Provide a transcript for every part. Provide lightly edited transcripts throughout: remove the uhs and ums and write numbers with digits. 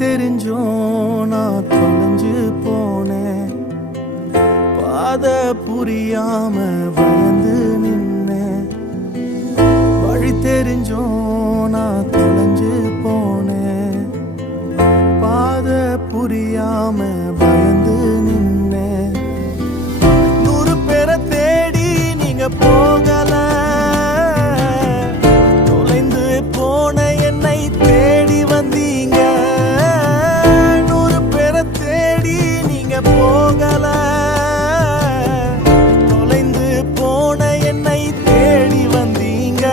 தெரிஞ்சும் நான் தொலைஞ்சு போனேன். பாத புரியாம பயந்து நின்னேன். வழி தெரிஞ்சும் நான் தொலைஞ்சு போனேன். பாத புரியாம பயந்து நின்னேன். 100 பேரை தேடி நீங்க போகல, தொலைந்து போன என்னை தேடி வந்தீங்க. 100 பேரை தேடி நீங்க போகல, தொலைந்து போன என்னை தேடி வந்தீங்க.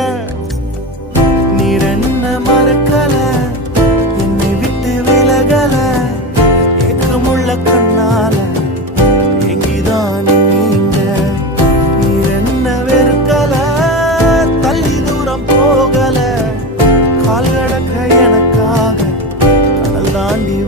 நீர் என்ன மறக்கல, என்னை விட்டு விலகல, ஏக்கமுள்ள கண்ணால எங்கிதான் நீங்க. நீர் என்ன வெறுக்கல, தள்ளி தூரம் போகல, கால் கடக்க எனக்காக கடல் தாண்டி